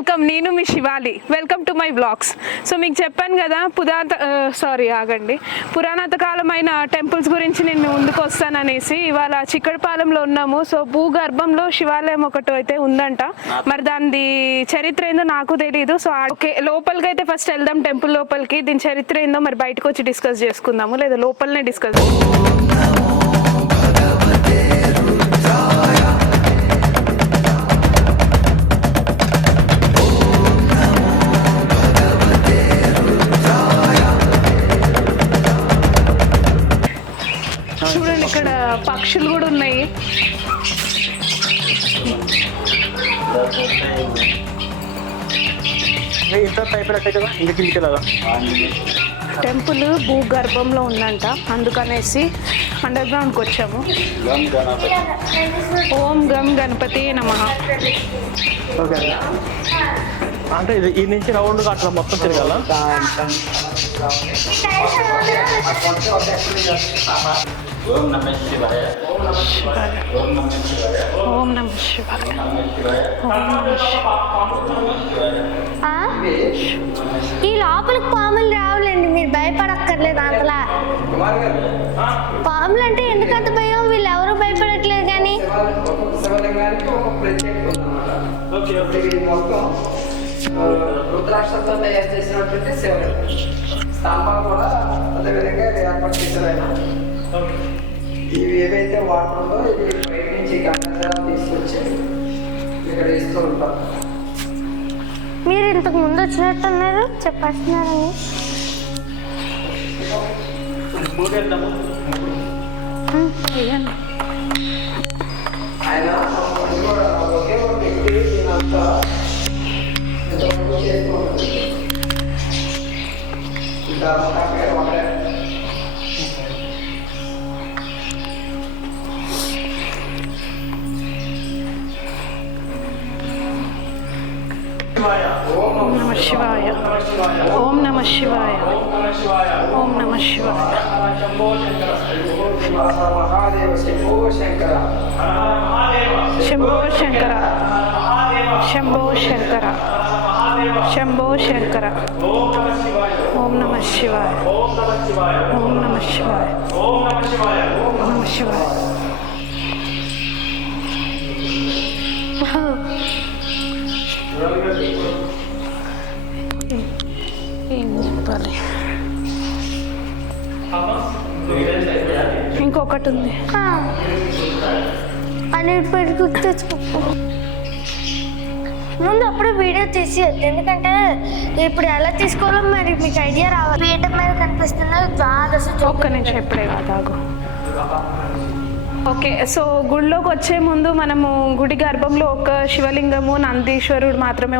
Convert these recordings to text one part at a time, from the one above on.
Welcome. నేను మీ Shivali. Welcome to my vlogs. So మీకు చెప్పాను కదా పురాతన కాలమైన టెంపుల్స్ గురించి నేను ముందుకు వస్తాననేసి. ఇవాళ చిక్కడపాలెంలో ఉన్నాము. సో భూగర్భంలో శివాలయం ఒకటి అయితే ఉందంట. మరి దాని చరిత్ర ఏందో నాకు తెలియదు. సో ఓకే, లోపలికి అయితే ఫస్ట్ వెళ్దాం, టెంపుల్ లోపలికి. దీని చరిత్ర ఏందో మరి బయటకు వచ్చి డిస్కస్ చేసుకుందాము, లేదా లోపలనే డిస్కస్ చేసుకుందాం. చూడండి, ఇక్కడ పక్షులు కూడా ఉన్నాయి. టెంపుల్ భూగర్భంలో ఉందంట, అందుకనేసి అండర్ గ్రౌండ్కి వచ్చాము. ఓం గం గణపతి నమః. అంటే ఈ నుంచి రౌండ్ అట్లా మొత్తం తిరగాల. ఓం నమః శివాయ. ఓం నమః శివాయ. ఓం నమః శివాయ. ఈ లోపలికి పాములు రావులేండి, మీరు భయపడక్కర్లేదు. అంతలా పాములు అంటే ఎందుకంత భయం? వీళ్ళు ఎవరు భయపడట్లేదు. కానీ రుద్రాక్షలతో తయారు చేసినటువంటి శివలింగం. స్తంభాలు కూడా అదేవిధంగా ఏర్పాటు చేశారు. ఇవి ఏవైతే వాటర్ ఉందో ఇవి బయట నుంచి గంగా తీసుకొచ్చి ఇక్కడ ఇస్తూ ఉంటారు. మీరు ఇంతకు ముందు వచ్చినట్టున్నారు, చెప్పేస్తున్నారని. ఆయన ఒకే ఒక వ్యక్తి దీనంతా చేస్తూ ఉంటుంది. ఇంకా ఒకటే ఓం నమః శివాయ. ఓం నమః శివాయ. ఓం నమః శివాయ. మహాదేవ శంభో శంకర. శంభో శంకర. శంభో శంకర. శంభో శంకర. ఓం నమః శివాయ. ఓం నమః శివాయ. ఓం నమః శివాయ. ఏం చెప్పాలి? ఇంకొకటి ఉంది అని గుర్తు తెచ్చుకో. ముందు అప్పుడు వీడియో తీసి, ఎందుకంటే ఇప్పుడు ఎలా తీసుకోవాలో మరి మీకు ఐడియా రావాలి. పీట మీద కనిపిస్తున్న ద్వాదశ. ఒక్క నిమిషం, ఇప్పుడే కాదు. ఓకే, సో గుడిలోకి వచ్చే ముందు మనము గుడి గర్భంలో ఒక శివలింగము, నందీశ్వరుడు మాత్రమే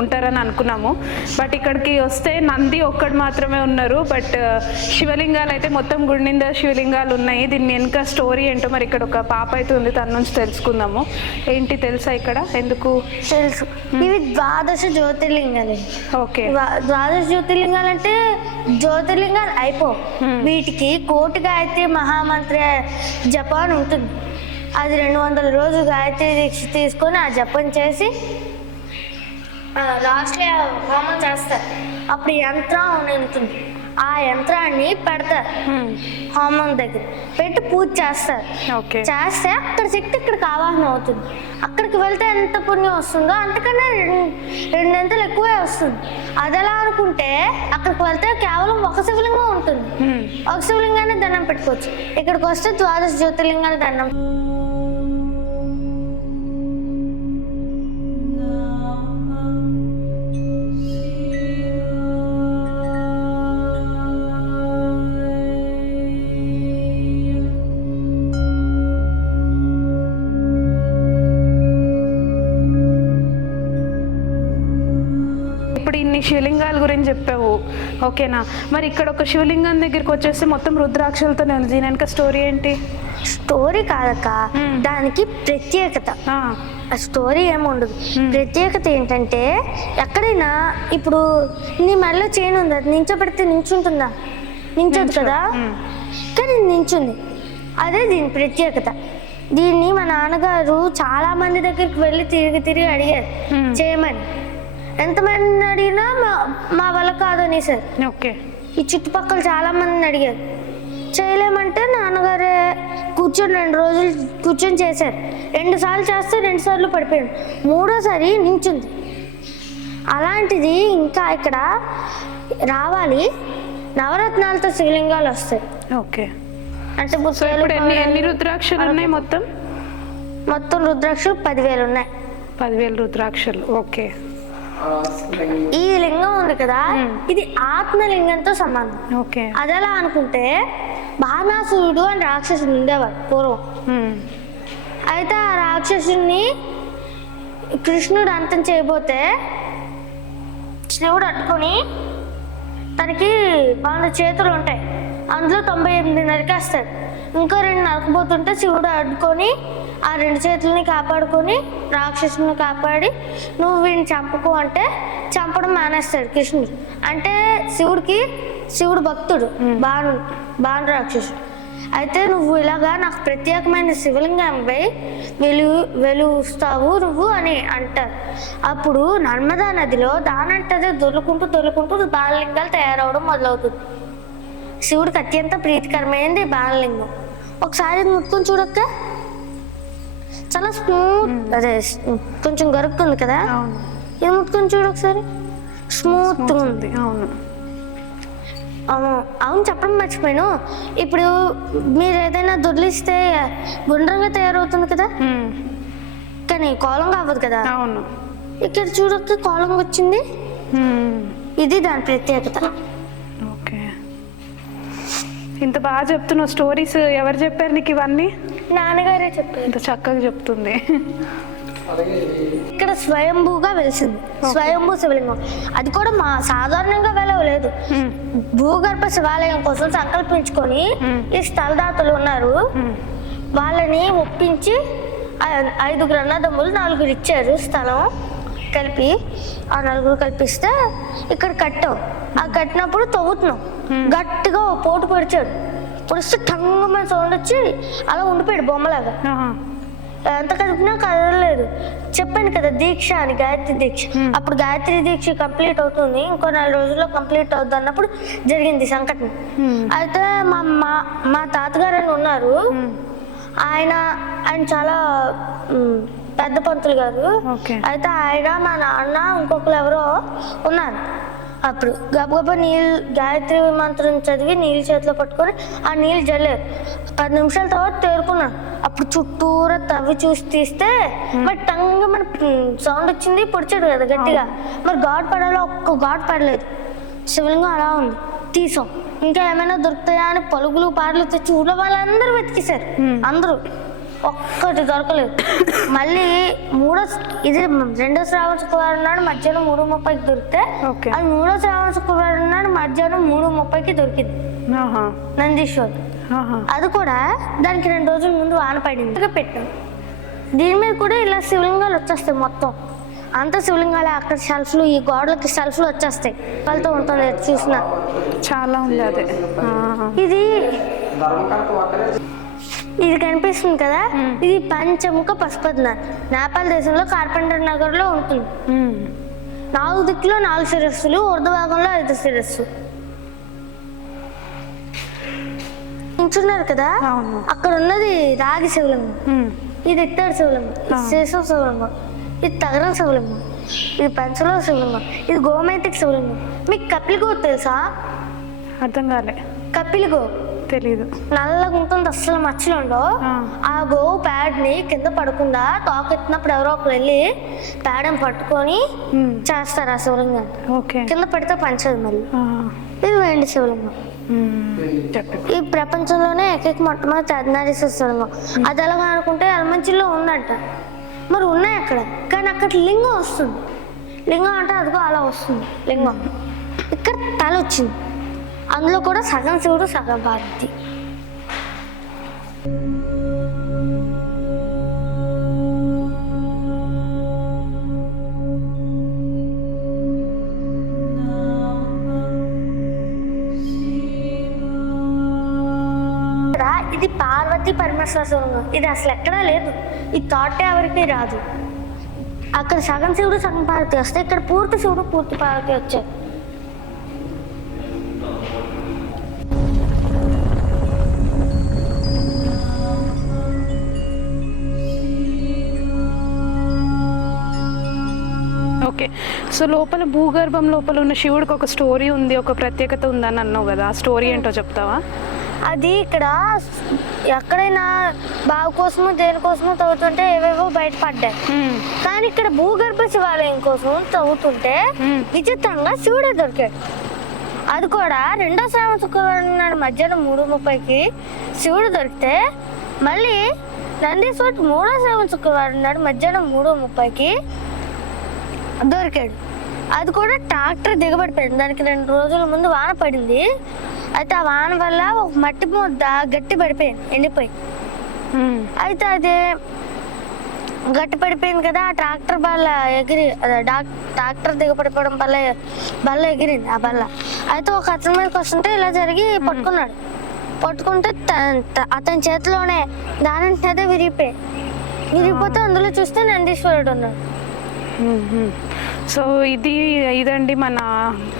ఉంటారని అనుకున్నాము. బట్ ఇక్కడికి వస్తే నంది ఒక్కడు మాత్రమే ఉన్నారు. బట్ శివలింగాలు అయితే మొత్తం గుడి నిండా శివలింగాలు ఉన్నాయి. దీని వెనుక స్టోరీ ఏంటో మరి ఇక్కడ ఒక పాప అయితే ఉంది, తన నుంచి తెలుసుకుందాము. ఏంటి తెలుసా ఇక్కడ ఎందుకు? తెలుసు, ఇవి ద్వాదశ జ్యోతిర్లింగాలు. ఓకే, ద్వాదశ జ్యోతిర్లింగాలు అంటే జ్యోతిర్లింగాలు అయిపో, వీటికి కోటి గాయత్రి మహామంత్రి జపాన్ ఉంటుంది. అది 200 రోజులు గాయత్రి దీక్ష తీసుకొని ఆ జపం చేసి లాస్ట్లో హోమం చేస్తారు. అప్పుడు యంత్రం ఉంటుంది, ఆ యంత్రాన్ని పెడతారు హోమం దగ్గర పెట్టి పూజ చేస్తారు. చేస్తే అక్కడ శక్తి ఇక్కడికి ఆవాహన అవుతుంది. అక్కడికి వెళ్తే ఎంత పుణ్యం వస్తుందో అంతకన్నా 2 ఎక్కువే వస్తుంది. అది ఎలా అనుకుంటే అక్కడికి వెళ్తే కేవలం ఒక శివలింగం ఉంటుంది, ఒక శివలింగాన్ని దండం పెట్టుకోవచ్చు. ఇక్కడికి వస్తే ద్వాదశ జ్యోతిర్లింగాన్ని దండం. ఇన్ని శివలింగాల గురించి చెప్పావు, ఓకేనా? మరి ఇక్కడ ఒక శివలింగం దగ్గరికి వచ్చేస్తే మొత్తం రుద్రాక్షలతోనే ఉంది. దీని వెనక స్టోరీ ఏంటి? స్టోరీ కాదక్క, దానికి ప్రత్యేకత. ఆ స్టోరీ ఏముండదు. ప్రత్యేకత ఏంటంటే, ఎక్కడైనా ఇప్పుడు నీ మెడలో చైన్ ఉంది, అది నించోబెడితే నించుంటుందా? నించోదు కదా, కానీ నించుంది. అదే దీని ప్రత్యేకత. దీన్ని మా నాన్నగారు చాలా మంది దగ్గరికి వెళ్ళి తిరిగి అడిగారు చేయమని. ఎంతమందిని అడిగినా మా వల్ల కాదని సార్. ఓకే. ఈ చుట్టుపక్కల చాలా మందిని అడిగారు, చేయలేమంటే నాన్నగారే కూర్చొని 2 రోజులు కూర్చొని చేశారు. 2 సార్లు చేస్తే 2 సార్లు పడిపోయాడు, 3వసారి నించుంది. అలాంటిది ఇంకా ఇక్కడ రావాలి, నవరత్నాలతో శివలింగాలు వస్తాయి. ఓకే. అంటే ఇప్పుడు ఎన్ని రుద్రాక్షలు ఉన్నాయి మొత్తం? మొత్తం రుద్రాక్షలు 10,000 ఉన్నాయి. 10,000 రుద్రాక్షలు. ఓకే. ఈ లింగం ఉంది కదా, ఇది ఆత్మలింగంతో సమానం. ఓకే. అదెలా అనుకుంటే, బాణాసురుడు అని రాక్షసుడు ఉండేవాడు పూర్వం. అయితే ఆ రాక్షసుని కృష్ణుడు అంతం చేయబోతే శివుడు అట్టుకొని, తనకి 100 చేతులు ఉంటాయి, అందులో 98 నరికేస్తాడు. ఇంకో 2 నరకబోతుంటే శివుడు అడ్డుకొని ఆ 2 చేతుల్ని కాపాడుకొని రాక్షసుని కాపాడి, నువ్వు వీడిని చంపకు అంటే చంపడం మానేస్తాడు కృష్ణుడు. అంటే శివుడు భక్తుడు, బాణు రాక్షసుడు. అయితే నువ్వు ఇలాగా నాకు ప్రత్యేకమైన శివలింగంపై వెలుస్తావు నువ్వు అని అంటారు. అప్పుడు నర్మదా నదిలో దానంటదే దొర్లుకుంటూ బాణలింగాలు తయారవడం మొదలవుతుంది. శివుడికి అత్యంత ప్రీతికరమైనది బాణలింగం. ఒకసారి ముట్టుకొని చూడక్క, చాలా స్మూత్, అదే కొంచెం గరుక్కుంది కదా, ఇది ముట్టుకొని చూడు ఒకసారి, స్మూత్ ఉంది. అవును చెప్పడం మర్చిపోయాను. ఇప్పుడు మీరు ఏదైనా దొర్లిస్తే గుండ్రంగా తయారవుతుంది కదా, కానీ కోలంగా అవ్వదు కదా. అవును. ఇక్కడ చూడక కోలంగా వచ్చింది, ఇది దాని ప్రత్యేకత. ఓకే. ఇంత బాగా చెప్తున్నావు స్టోరీస్, ఎవరు చెప్పారు నీకు ఇవన్నీ? నాన్నగారే చెప్పారు. ఇంత చక్కగా చెప్తుంది. ఇక్కడ స్వయంభూగా వెలిసింది, స్వయంభూ శివలింగం. అది కూడా సాధారణంగా వెలవలేదు, భూగర్భ శివాలయం కోసం సంకల్పించుకొని ఈ స్థలదాతలు ఉన్నారు, వాళ్ళని ఒప్పించి 5 అన్నదమ్ములు 4 ఇచ్చారు స్థలం కలిపి. ఆ 4 కల్పిస్తే ఇక్కడ కట్టాం. ఆ కట్టినప్పుడు తవ్వుతున్నాం, గట్టిగా పోటు పొడిచాడు. పొడిస్తే టంగమైన సౌండ్ వచ్చి అలా ఉండిపోయాడు బొమ్మలాగా. ఎంత కలిపినా కదలలేదు. చెప్పాను కదా దీక్ష అని, గాయత్రి దీక్ష. అప్పుడు గాయత్రి దీక్ష కంప్లీట్ అవుతుంది, ఇంకో 4 రోజుల్లో కంప్లీట్ అవుతుంది అన్నప్పుడు జరిగింది సంఘటన. అయితే మా తాతగారు అని ఉన్నారు, ఆయన చాలా పెద్ద పంతులు గారు. అయితే ఆయన, మా నాన్న, ఇంకొకరు ఎవరో ఉన్నారు. అప్పుడు గబగబా గాయత్రి మంత్రం చదివి నీళ్ళు చేతిలో పట్టుకొని ఆ నీళ్ళు జల్లారు. 10 నిమిషాల తర్వాత తేరుకున్నాను. అప్పుడు చుట్టూరా తవ్వి చూసి తీస్తే మరి టంగ మన సౌండ్ వచ్చింది, పొడిచాడు కదా గట్టిగా. మరి గాడ్ పడాలో ఒక్క గాడ్ పడలేదు, శివలింగం అలా ఉంది. తీసాం, ఇంకా ఏమైనా దొరుకుతాయా అని పలుగులు పాటలు తెచ్చి ఊళ్ళో వాళ్ళందరూ వెతికేశారు. అందరూ ఒక్కటి దొరకలేదు. మళ్ళీ ఇది 2వ శ్రావణ శుక్రవారం నాడు మధ్యాహ్నం 3:30కి దొరికితే, అది 3వ శ్రావణ శుక్రవారం నాడు మధ్యాహ్నం 3:30కి దొరికింది నందీశ్వర్. అది కూడా దానికి 2 రోజుల ముందు వాన పడింది పెట్టాం. దీని మీద కూడా ఇలా శివలింగాలు వచ్చేస్తాయి మొత్తం. అంత శివలింగాలు అక్కడ షెల్ఫ్లు, ఈ గోడలకి షెల్ఫ్లు వచ్చేస్తాయి. వాళ్ళతో ఉంటుంది చూసిన చాలా ఉంది. అదే ఇది కనిపిస్తుంది కదా, ఇది పంచముఖ పశుపతినాథ్. నేపాల్ దేశంలో కార్పెంటర్ నగర్ లో ఉంటుంది. 4 దిక్కులో 4 శిరస్సులు, ఉర్ధ భాగంలో 5 శిరస్సు. నించున్నారు కదా, అక్కడ ఉన్నది రాగి శివలింగం, ఇది ఇత్తడి శివలింగం, ఇది శేషవ శివలింగం, ఇది తగరం శివలింగం, ఇది పంచలో శివలింగం, ఇది గోమైతిక్ శివలింగం. మీకు కపిలిగో తెలుసా? అర్థం కాలే. కపిలిగో తెలీదు. నల్లగా ఉంటుంది, అస్సలు మచ్చలుండో. ఆ గోవు ప్యాడ్ని కింద పడకుండా తోకెత్తినప్పుడు ఎవరో ఒకరు వెళ్ళి ప్యాడని పట్టుకొని చేస్తారు ఆ శివలింగాన్ని. కింద పెడితే పంచదు మళ్ళీ. ఇది వెండి శివలింగం. ఈ ప్రపంచంలోనే ఏకైక మొట్టమొదటి అర్ధనారీశ్వర శివలింగం. అది ఎలాగా అనుకుంటే ఎలమంచిలో ఉందంట. మరి ఉన్నాయి అక్కడ, కానీ అక్కడ లింగం వస్తుంది. లింగం అంటే అదిగో అలా వస్తుంది లింగం. ఇక్కడ తల వచ్చింది, అందులో కూడా సగం శివుడు సగం పార్వతి. ఇది పార్వతి పార్వతీ పరమేశ్వర శివలింగం. ఇది అసలు ఎక్కడా లేదు. ఈ థాట్ ఎవరికి రాదు. అక్కడ సగం శివుడు సగం పార్వతి వస్తే ఇక్కడ పూర్తి శివుడు పూర్తి పార్వతి వచ్చాయి. ఓకే, సో లోపల భూగర్భం లోపల ఉన్న శివుడికి ఒక స్టోరీ ఉంది, ఒక ప్రత్యేకత ఉందని అన్నావు కదా, ఆ స్టోరీ ఏంటో చెప్తావా? అది ఇక్కడ ఎక్కడైనా బావి కోసమో దేనికోసమో తవ్వుతుంటే ఏవేవో బయటపడ్డాయి. కానీ ఇక్కడ భూగర్భ శివాలయం కోసం తవ్వుతుంటే విచిత్రంగా శివుడే దొరికాడు. అది కూడా 2వ శ్రావణ శుక్రవారం నాడు మధ్యాహ్నం 3:30కి శివుడు దొరికితే, మళ్ళీ నందీశ్వరుడు 3వ శ్రావణ శుక్రవారం నాడు మధ్యాహ్నం 3:30కి దొరికాడు. అది కూడా ట్రాక్టర్ దిగబడిపోయింది. దానికి 2 రోజుల ముందు వాన పడింది. అయితే ఆ వాన వల్ల ఒక మట్టి ముద్ద గట్టి పడిపోయింది, ఎండిపోయి. అయితే అది గట్టి పడిపోయింది కదా, ఆ ట్రాక్టర్ బల్ల ఎగిరి, ట్రాక్టర్ దిగబడిపోవడం వల్ల బల్ల ఎగిరింది. ఆ బల్ల అయితే ఒక అతని మీదకి వస్తుంటే ఇలా జరిగి పట్టుకున్నాడు. పట్టుకుంటే అతని చేతిలోనే దానంటే విరిగిపోతే అందులో చూస్తే నందీశ్వరుడు ఉన్నాడు. సో ఇదండి మన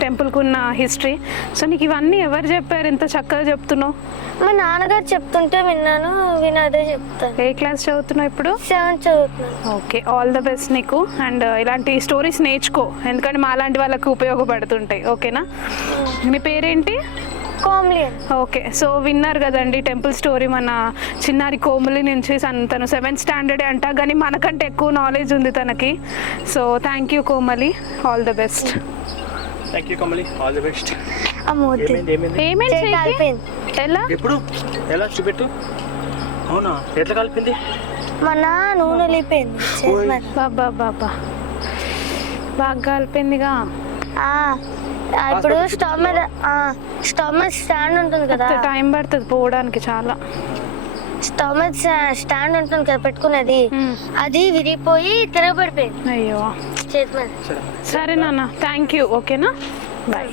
టెంపుల్కి ఉన్న హిస్టరీ. సో నీకు ఇవన్నీ ఎవరు చెప్పారు, ఇంత చక్కగా చెప్తున్నావు? మా నాన్నగారు చెప్తుంటే విన్నాను, వినదే చెప్తాను. ఏ క్లాస్ చదువుతున్నావు ఇప్పుడు? 7th చదువుతున్నాను. ఓకే, ఆల్ ద బెస్ట్ నీకు. అండ్ ఇలాంటి స్టోరీస్ నేర్చుకో, ఎందుకంటే మా లాంటి వాళ్ళకి ఉపయోగపడుతుంటాయి. ఓకేనా? నీ పేరేంటి? కోమలి. ఓకే, సో విన్నారు కదండి టెంపుల్ స్టోరీ మన చిన్నారి కోమలి నుంచి. తను 7th స్టాండర్డ్ అంట, కానీ మనకంటే ఎక్కువ నాలెడ్జ్ ఉంది తనకి. So thank you Komali, all the best. Thank you Kamali, all the best. ఏమేంటి ఎలా ఎప్పుడు ఎలా చూపెట్టు? అవునా, ఎట్లా కలిపింది? మన నూనె లేపింది. బాబా బాబా బాగా కలిపిందిగా. ఇప్పుడు స్టవ్ మీద స్టాండ్ ఉంటుంది కదా, టైం పడుతుంది పోవడానికి చాలా. స్టవ్ మీద స్టాండ్ ఉంటుంది కదా పెట్టుకునేది, అది విరిగిపోయి తిరగబడిపోయింది అయ్యో చేతి మీద. సరే నాన్న, థ్యాంక్ యూ. ఓకేనా, బాయ్.